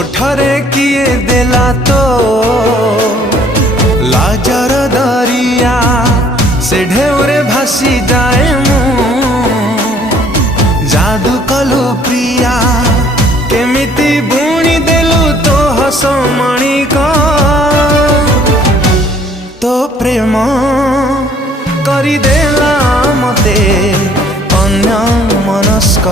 ओठरे किए देला तो लाजर दरिया से ढेउरे भासी जाए मु जादू कलु प्रिया केमिति बुणी देलु तो हस मणिक तो प्रेम करिदेला मते अन्य मनस्क।